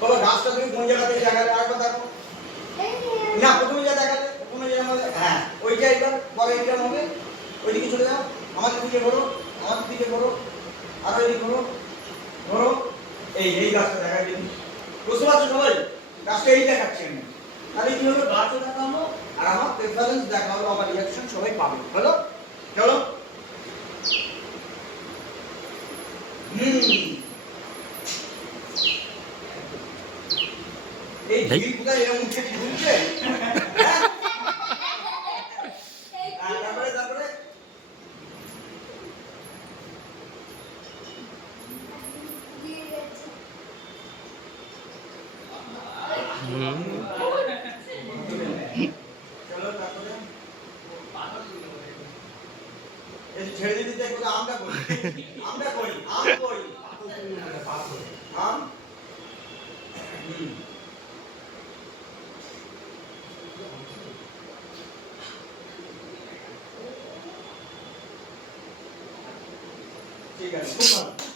বলো গাছটা তুমি কোন জায়গাতে দেখালে আরেকবার দেখো না প্রথমে যা দেখালে প্রথমে যেরকম হ্যাঁ ওইটা এবার পরে এইটা হবে ওইদিকে চলে যাও আমাদের দিকে ঘোরো আমাদের দিকে ঘোরো আরো এদিকে ঘোরো ঘোরো এই গাছটা দেখাই দিন বুঝতে পারছো সবাই গাছটা এই দেখাচ্ছি আমি তাহলে কি হলো গাছও দেখাবো আর আমার প্রেফারেন্স দেখাবো আমার রিঅ্যাকশন সবাই পাবে হলো চলো এই দিকটা এরকম মুখে ঘুরছে হ্যাঁ তারপরে তারপরে চলো তারপরে এই ছেড়ে দিতে একটু আমটা করি আমটা করি আম করি আম ঠিক আছে খুব ভালো